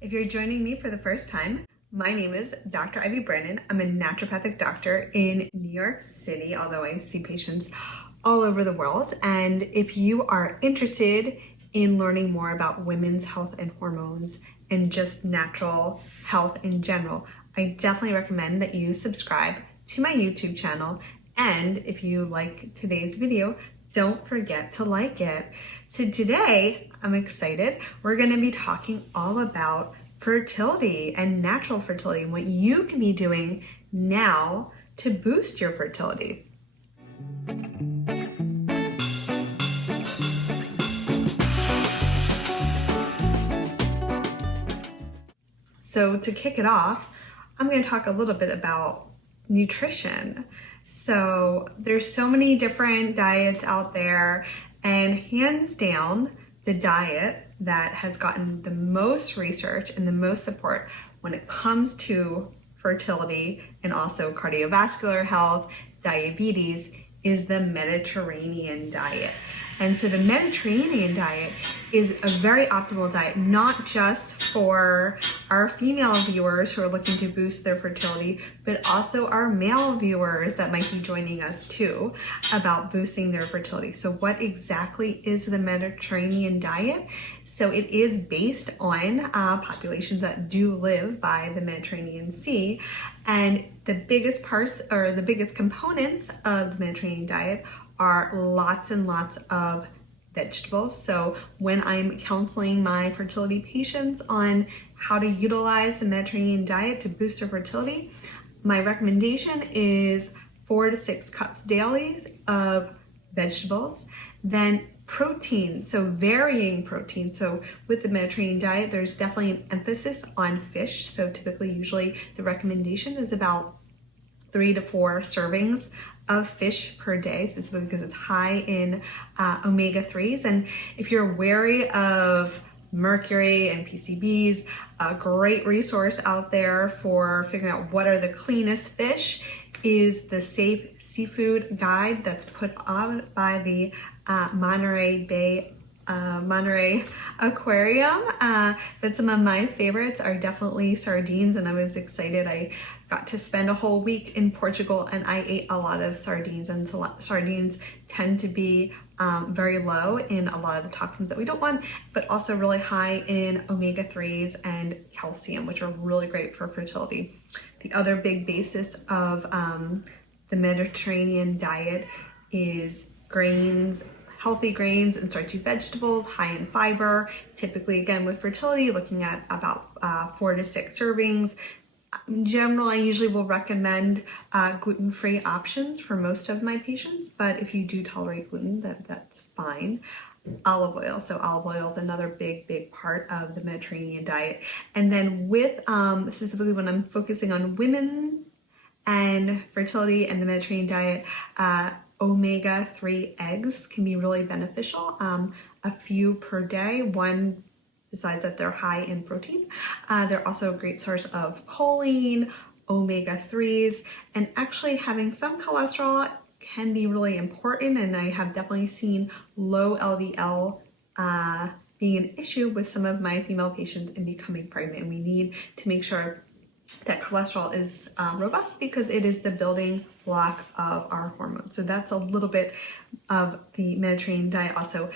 If you're joining me for the first time, my name is Dr. Ivy Branin. I'm a naturopathic doctor in New York City, although I see patients all over the world. And if you are interested in learning more about women's health and hormones and just natural health in general, I definitely recommend that you subscribe to my YouTube channel. And if you like today's video, don't forget to like it. So today, I'm excited. We're going to be talking all about fertility and natural fertility and what you can be doing now to boost your fertility. So to kick it off, I'm going to talk a little bit about nutrition. So there's so many different diets out there, and hands down, the diet that has gotten the most research and the most support when it comes to fertility and also cardiovascular health, diabetes, is the Mediterranean diet. And so the Mediterranean diet is a very optimal diet, not just for our female viewers who are looking to boost their fertility, but also our male viewers that might be joining us too about boosting their fertility. So what exactly is the Mediterranean diet? So it is based on populations that do live by the Mediterranean Sea. And the biggest parts or the biggest components of the Mediterranean diet are lots and lots of vegetables. So when I'm counseling my fertility patients on how to utilize the Mediterranean diet to boost their fertility, my recommendation is 4 to 6 cups daily of vegetables. Then protein, so varying protein. So with the Mediterranean diet, there's definitely an emphasis on fish. So typically, usually the recommendation is about 3 to 4 servings of fish per day, specifically because it's high in omega-3s. And if you're wary of mercury and PCBs, a great resource out there for figuring out what are the cleanest fish is the Safe Seafood Guide that's put on by the Monterey Aquarium. But some of my favorites are definitely sardines, and I was excited. I got to spend a whole week in Portugal and I ate a lot of sardines, and sardines tend to be very low in a lot of the toxins that we don't want, but also really high in omega-3s and calcium, which are really great for fertility. The other big basis of the Mediterranean diet is grains, healthy grains and starchy vegetables, high in fiber. Typically, again, with fertility, looking at about 4 to 6 servings. In general, I usually will recommend gluten-free options for most of my patients, but if you do tolerate gluten, that's fine. Olive oil. So olive oil is another big part of the Mediterranean diet. And then with, specifically when I'm focusing on women and fertility and the Mediterranean diet, omega-3 eggs can be really beneficial. A few per day. One, besides that they're high in protein, they're also a great source of choline, omega-3s, and actually having some cholesterol can be really important. And I have definitely seen low LDL being an issue with some of my female patients in becoming pregnant. And we need to make sure that cholesterol is robust because it is the building block of our hormones. So that's a little bit of the Mediterranean diet. Also,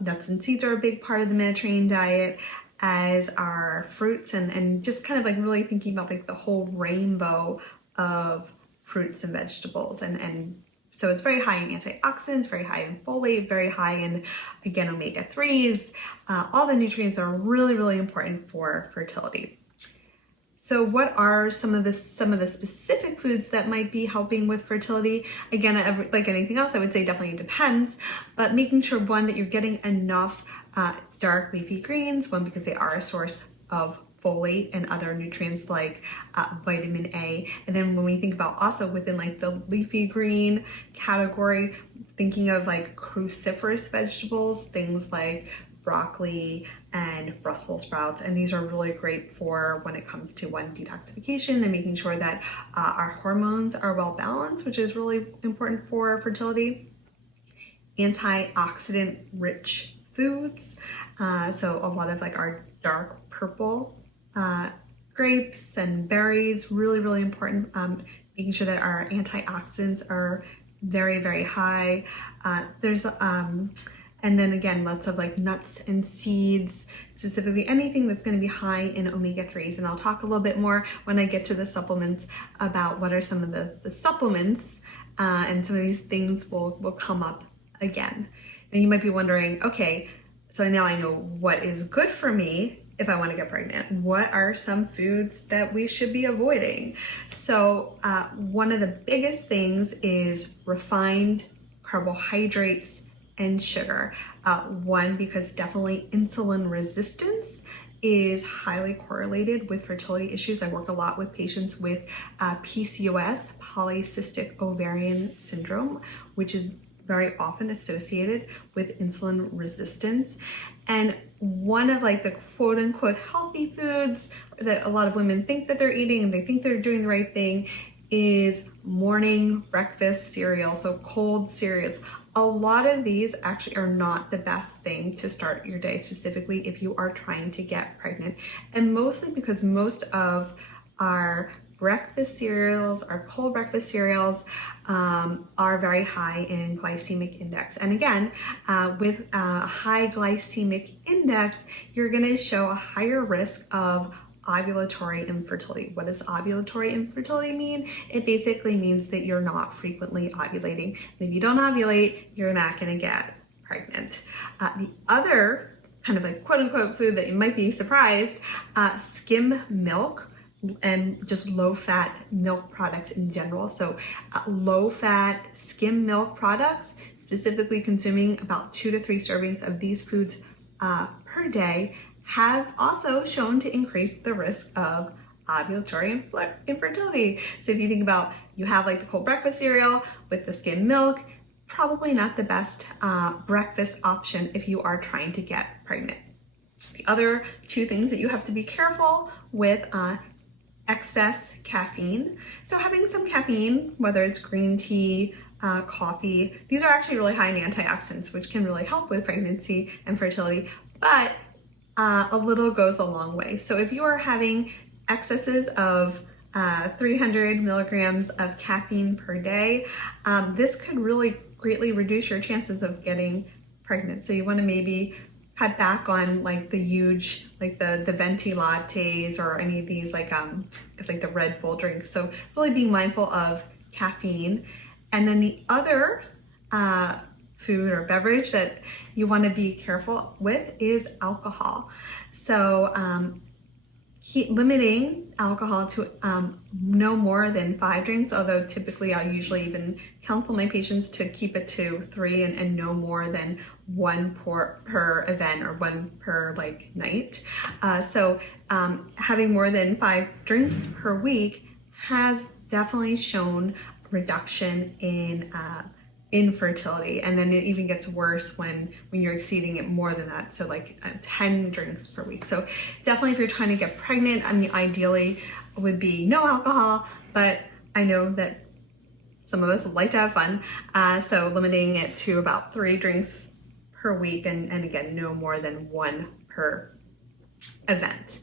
nuts and seeds are a big part of the Mediterranean diet, as are fruits, and just kind of like really thinking about like the whole rainbow of fruits and vegetables. And so it's very high in antioxidants, very high in folate, very high in, again, omega-3s. All the nutrients are really important for fertility. So what are some of the specific foods that might be helping with fertility? Again, like anything else, I would say definitely it depends, but making sure, one, that you're getting enough dark leafy greens, one, because they are a source of folate and other nutrients like vitamin A. And then when we think about also within like the leafy green category, thinking of like cruciferous vegetables, things like broccoli and Brussels sprouts, and these are really great for when it comes to detoxification and making sure that our hormones are well balanced, which is really important for fertility. Antioxidant rich foods, so a lot of like our dark purple grapes and berries, really, really important. Making sure that our antioxidants are very, very high. And then again, lots of like nuts and seeds, specifically anything that's going to be high in omega-3s. And I'll talk a little bit more when I get to the supplements about what are some of the supplements, and some of these things will come up again. And you might be wondering, okay, so now I know what is good for me if I want to get pregnant. What are some foods that we should be avoiding? So one of the biggest things is refined carbohydrates and sugar. One, because definitely insulin resistance is highly correlated with fertility issues. I work a lot with patients with PCOS, polycystic ovarian syndrome, which is very often associated with insulin resistance. And one of like the quote unquote healthy foods that a lot of women think that they're eating and they think they're doing the right thing is morning breakfast cereal, so cold cereals. A lot of these actually are not the best thing to start your day, specifically if you are trying to get pregnant. And mostly because most of our breakfast cereals, our cold breakfast cereals, are very high in glycemic index. And again, with a high glycemic index, you're going to show a higher risk of ovulatory infertility. What does ovulatory infertility mean? It basically means that you're not frequently ovulating. And if you don't ovulate, you're not going to get pregnant. The other kind of like quote unquote food that you might be surprised, skim milk and just low-fat milk products in general. So low-fat skim milk products, specifically consuming about 2 to 3 servings of these foods per day, have also shown to increase the risk of ovulatory infertility. So if you think about, you have like the cold breakfast cereal with the skim milk, probably not the best breakfast option if you are trying to get pregnant. The other 2 things that you have to be careful with, excess caffeine. So having some caffeine, whether it's green tea, coffee, these are actually really high in antioxidants, which can really help with pregnancy and fertility, but a little goes a long way. So if you are having excesses of 300 milligrams of caffeine per day, this could really greatly reduce your chances of getting pregnant. So you want to maybe cut back on like the huge, like the venti lattes or any of these like it's like the Red Bull drinks. So really being mindful of caffeine. And then the other food or beverage that you want to be careful with is alcohol. So limiting alcohol to no more than 5 drinks, although typically I'll usually even counsel my patients to keep it to 3 and no more than 1 per event or 1 per like night. So having more than 5 drinks per week has definitely shown reduction in infertility, and then it even gets worse when you're exceeding it more than that, so like 10 drinks per week. So definitely if you're trying to get pregnant, I mean ideally would be no alcohol, but I know that some of us like to have fun, so limiting it to about 3 drinks per week, and again no more than 1 per event.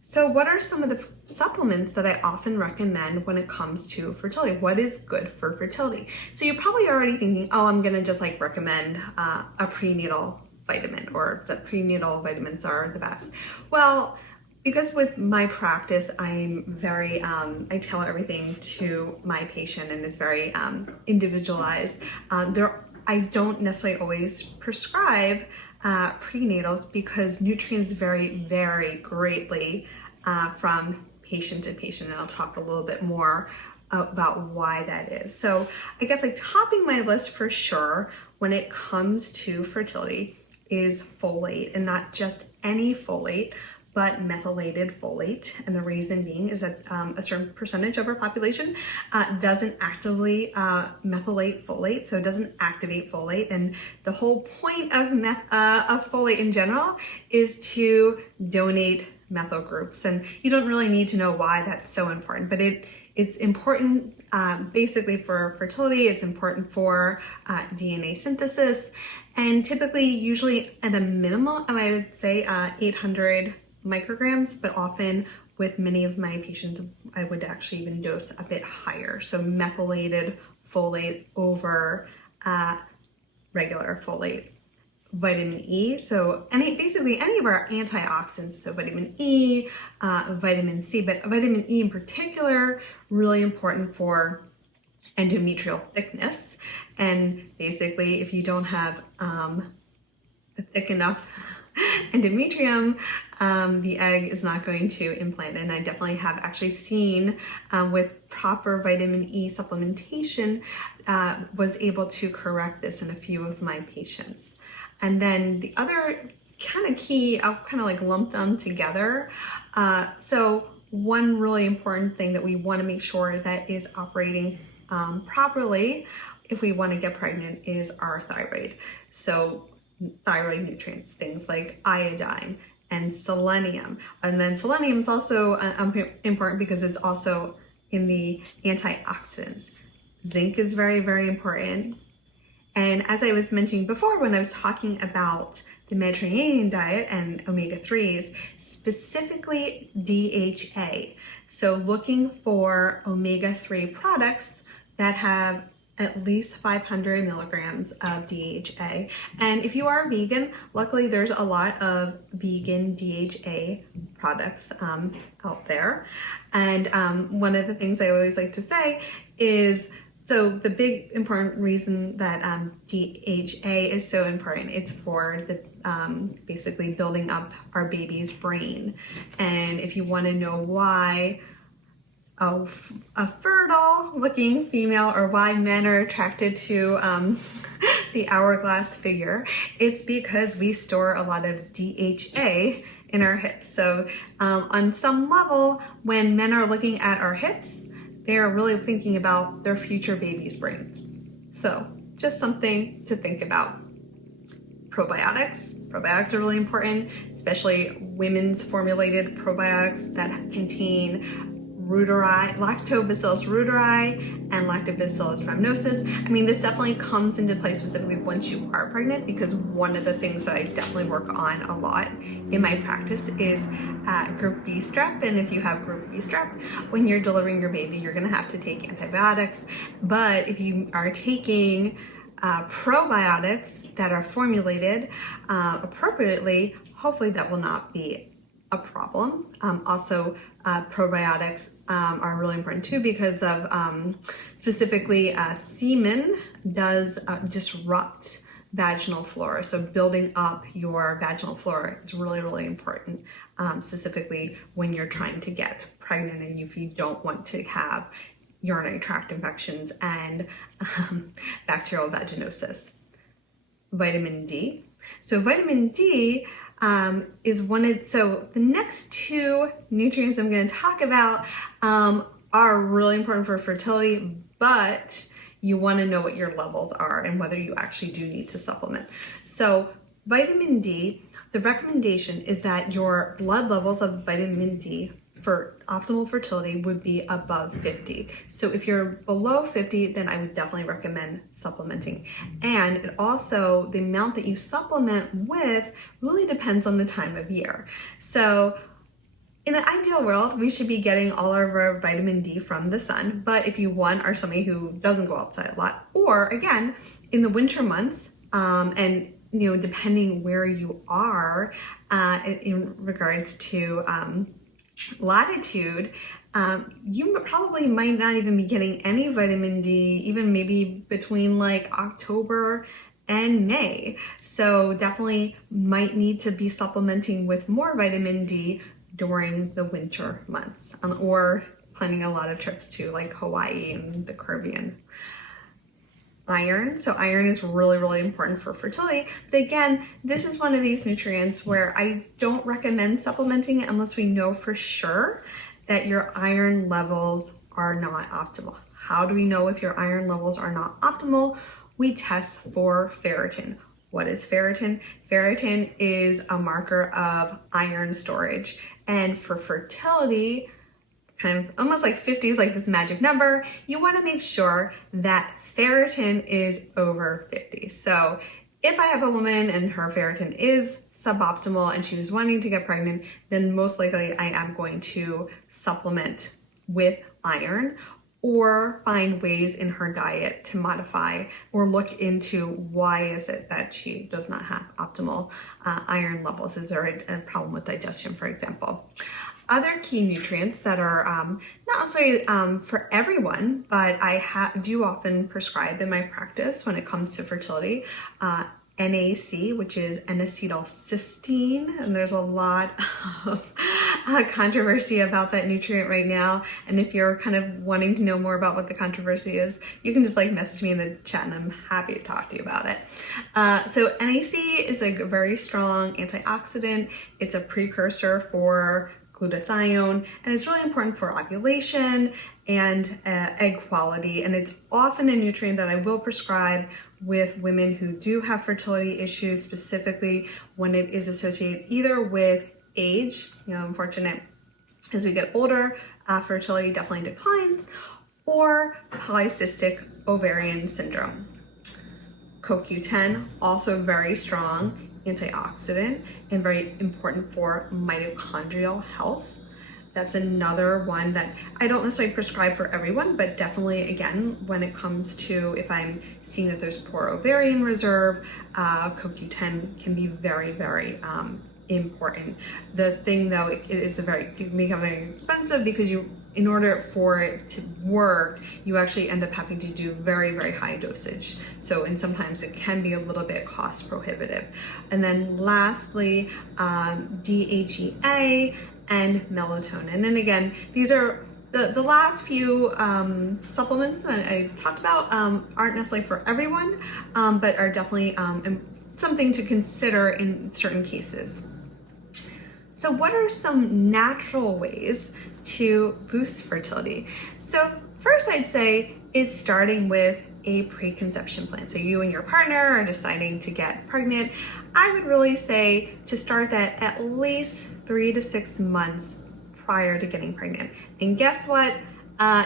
So what are some of the supplements that I often recommend when it comes to fertility? What is good for fertility? So you're probably already thinking, oh, I'm gonna just like recommend a prenatal vitamin, or the prenatal vitamins are the best. Well, because with my practice, I'm very, I tailor everything to my patient, and it's very individualized. I don't necessarily always prescribe prenatals because nutrients vary greatly from patient to patient, and I'll talk a little bit more about why that is. So I guess like topping my list for sure when it comes to fertility is folate, and not just any folate, but methylated folate. And the reason being is that a certain percentage of our population doesn't actively methylate folate, so it doesn't activate folate. And the whole point of folate in general is to donate methyl groups. And you don't really need to know why that's so important, but it's important basically for fertility. It's important for DNA synthesis, and typically, usually at a minimum, I would say 800 micrograms, but often with many of my patients, I would actually even dose a bit higher. So methylated folate over regular folate. Vitamin E, so basically any of our antioxidants, so vitamin E, vitamin C, but vitamin E in particular, really important for endometrial thickness. And basically, if you don't have a thick enough endometrium, the egg is not going to implant. And I definitely have actually seen with proper vitamin E supplementation, was able to correct this in a few of my patients. And then the other kind of key, I'll kind of like lump them together. So one really important thing that we want to make sure that is operating properly if we want to get pregnant is our thyroid. So thyroid nutrients, things like iodine and selenium. And then selenium is also important because it's also in the antioxidants. Zinc is very, very important. And as I was mentioning before, when I was talking about the Mediterranean diet and omega-3s, specifically DHA. So looking for omega-3 products that have at least 500 milligrams of DHA. And if you are vegan, luckily there's a lot of vegan DHA products out there. And one of the things I always like to say is, so the big important reason that DHA is so important, it's for the basically building up our baby's brain. And if you want to know why a fertile looking female, or why men are attracted to the hourglass figure, it's because we store a lot of DHA in our hips. So on some level, when men are looking at our hips, they are really thinking about their future baby's brains. So just something to think about. Probiotics. Probiotics are really important, especially women's formulated probiotics that contain lactobacillus reuteri and lactobacillus rhamnosus. I mean, this definitely comes into play specifically once you are pregnant, because one of the things that I definitely work on a lot in my practice is group B strep. And if you have group B strep, when you're delivering your baby, you're gonna have to take antibiotics. But if you are taking probiotics that are formulated appropriately, hopefully that will not be a problem. Also, probiotics are really important too, because of specifically semen does disrupt vaginal flora. So building up your vaginal flora is really, really important, specifically when you're trying to get pregnant and if you don't want to have urinary tract infections and bacterial vaginosis. Vitamin D. So vitamin D is so the next two nutrients I'm going to talk about are really important for fertility, but you want to know what your levels are and whether you actually do need to supplement. So vitamin D, the recommendation is that your blood levels of vitamin D for optimal fertility would be above 50. So if you're below 50, then I would definitely recommend supplementing. And it also, the amount that you supplement with really depends on the time of year. So in an ideal world, we should be getting all of our vitamin D from the sun. But if you are somebody who doesn't go outside a lot, or again, in the winter months, and depending where you are in regards to latitude, you probably might not even be getting any vitamin D, even maybe between like October and May. So definitely might need to be supplementing with more vitamin D during the winter months, or planning a lot of trips to like Hawaii and the Caribbean. Iron. So iron is really, really important for fertility. But again, this is one of these nutrients where I don't recommend supplementing it unless we know for sure that your iron levels are not optimal. How do we know if your iron levels are not optimal? We test for ferritin. What is ferritin? Ferritin is a marker of iron storage. And for fertility, kind of almost like 50 is like this magic number, you want to make sure that ferritin is over 50. So if I have a woman and her ferritin is suboptimal and she was wanting to get pregnant, then most likely I am going to supplement with iron or find ways in her diet to modify or look into why is it that she does not have optimal iron levels. Is there a problem with digestion, for example? Other key nutrients that are not necessarily for everyone, but I do often prescribe in my practice when it comes to fertility, NAC, which is N-acetylcysteine, and there's a lot of controversy about that nutrient right now. And if you're kind of wanting to know more about what the controversy is, you can just like message me in the chat and I'm happy to talk to you about it. So NAC is a very strong antioxidant. It's a precursor for glutathione, and it's really important for ovulation and egg quality. And it's often a nutrient that I will prescribe with women who do have fertility issues, specifically when it is associated either with age, unfortunate as we get older, fertility definitely declines, or polycystic ovarian syndrome. CoQ10, also very strong antioxidant and very important for mitochondrial health. That's another one that I don't necessarily prescribe for everyone, but definitely, again, when it comes to if I'm seeing that there's poor ovarian reserve, CoQ10 can be very, very important. The thing though, it can become very expensive because in order for it to work, you actually end up having to do very, very high dosage. And sometimes it can be a little bit cost prohibitive. And then lastly, DHEA and melatonin. And again, these are the last few supplements that I talked about aren't necessarily for everyone, but are definitely something to consider in certain cases. So what are some natural ways to boost fertility? So first I'd say is starting with a preconception plan. So you and your partner are deciding to get pregnant. I would really say to start that at least 3 to 6 months prior to getting pregnant. And guess what?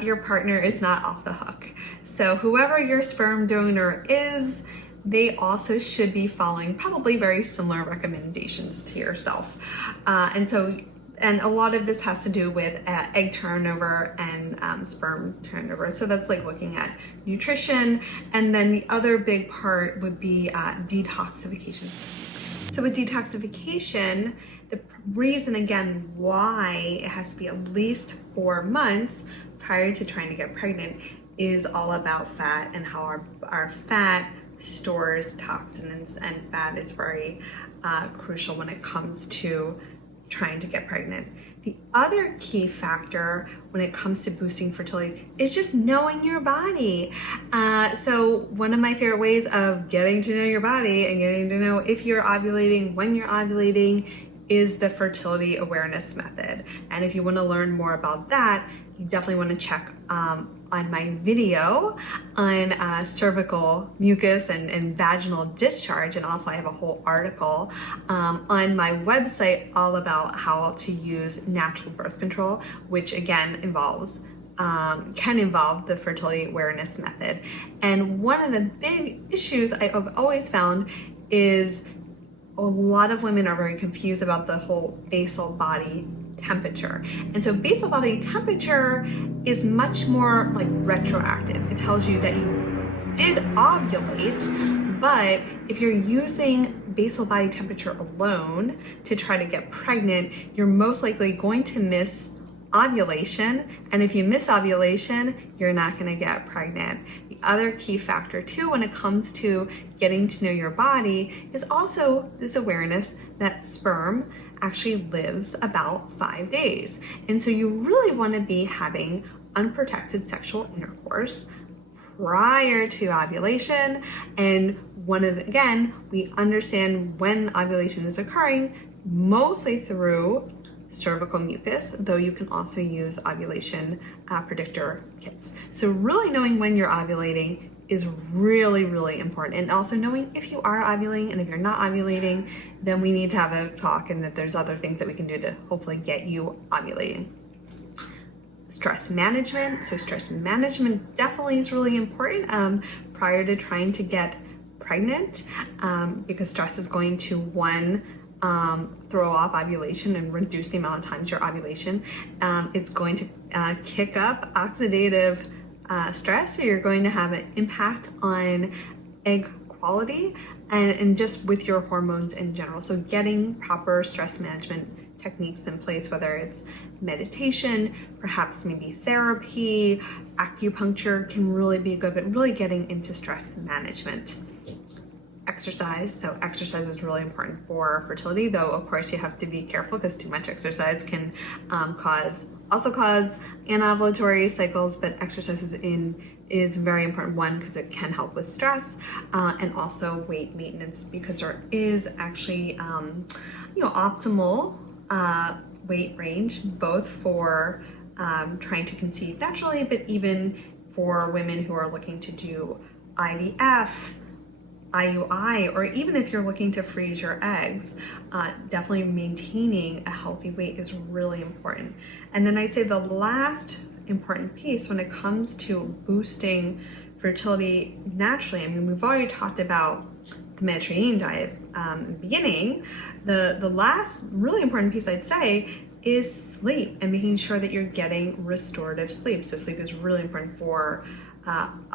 Your partner is not off the hook. So whoever your sperm donor is, they also should be following probably very similar recommendations to yourself. And a lot of this has to do with egg turnover and sperm turnover. So that's like looking at nutrition. And then the other big part would be detoxification. So with detoxification, the reason again why it has to be at least 4 months prior to trying to get pregnant is all about fat and how our fat stores toxins, and fat is very crucial when it comes to trying to get pregnant. The other key factor when it comes to boosting fertility is just knowing your body. So one of my favorite ways of getting to know your body and getting to know if you're ovulating, when you're ovulating, is the fertility awareness method. And if you want to learn more about that, you definitely want to check on my video on cervical mucus and vaginal discharge. And also I have a whole article on my website all about how to use natural birth control, which again can involve the fertility awareness method. And one of the big issues I've always found is a lot of women are very confused about the whole basal body temperature. And so basal body temperature is much more like retroactive. It tells you that you did ovulate, but if you're using basal body temperature alone to try to get pregnant, you're most likely going to miss ovulation. And if you miss ovulation, you're not going to get pregnant. The other key factor too when it comes to getting to know your body is also this awareness that sperm actually lives about 5 days. And so you really want to be having unprotected sexual intercourse prior to ovulation. And again, we understand when ovulation is occurring mostly through cervical mucus, though you can also use ovulation predictor kits. So really knowing when you're ovulating is really, really important. And also knowing if you are ovulating, and if you're not ovulating, then we need to have a talk, and that there's other things that we can do to hopefully get you ovulating. Stress management. So stress management definitely is really important prior to trying to get pregnant, because stress is going to, one, throw off ovulation and reduce the amount of times your ovulation. It's going to kick up oxidative stress, so you're going to have an impact on egg quality and just with your hormones in general. So getting proper stress management techniques in place, whether it's meditation, perhaps maybe therapy, acupuncture can really be good, but really getting into stress management. Exercise. So exercise is really important for fertility, though of course you have to be careful because too much exercise can cause anovulatory cycles, but exercise is very important, one, because it can help with stress, and also weight maintenance, because there is actually optimal weight range, both for trying to conceive naturally, but even for women who are looking to do IVF, IUI, or even if you're looking to freeze your eggs, definitely maintaining a healthy weight is really important. And then I'd say the last important piece when it comes to boosting fertility naturally, I mean, we've already talked about the Mediterranean diet in the beginning. The last really important piece I'd say is sleep, and making sure that you're getting restorative sleep. So sleep is really important for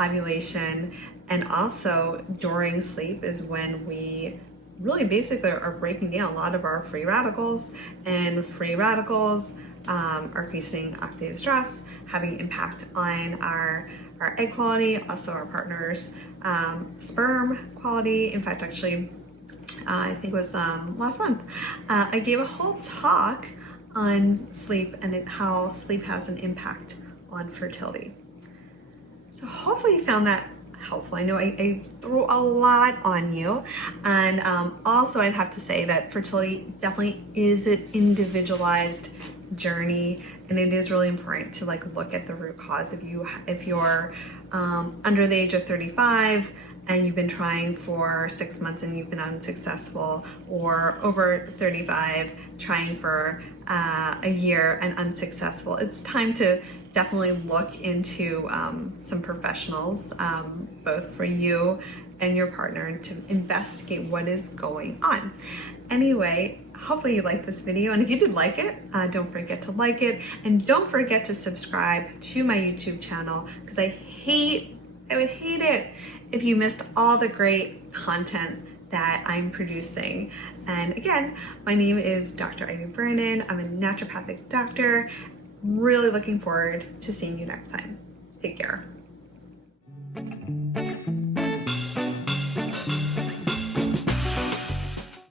ovulation, and also during sleep is when we really basically are breaking down a lot of our free radicals, and free radicals are increasing oxidative stress, having impact on our egg quality, also our partner's sperm quality. In fact, actually, I think it was last month, I gave a whole talk on sleep and how sleep has an impact on fertility. So hopefully you found that helpful. I know I threw a lot on you, and also I'd have to say that fertility definitely is an individualized journey, and it is really important to look at the root cause. If you're under the age of 35 and you've been trying for 6 months and you've been unsuccessful, or over 35 trying for a year and unsuccessful, it's time to definitely look into some professionals, both for you and your partner, to investigate what is going on. Anyway, hopefully you liked this video, and if you did like it, don't forget to like it, and don't forget to subscribe to my YouTube channel, because I would hate it if you missed all the great content that I'm producing. And again, my name is Dr. Branin. I'm a naturopathic doctor. Really looking forward to seeing you next time. Take care.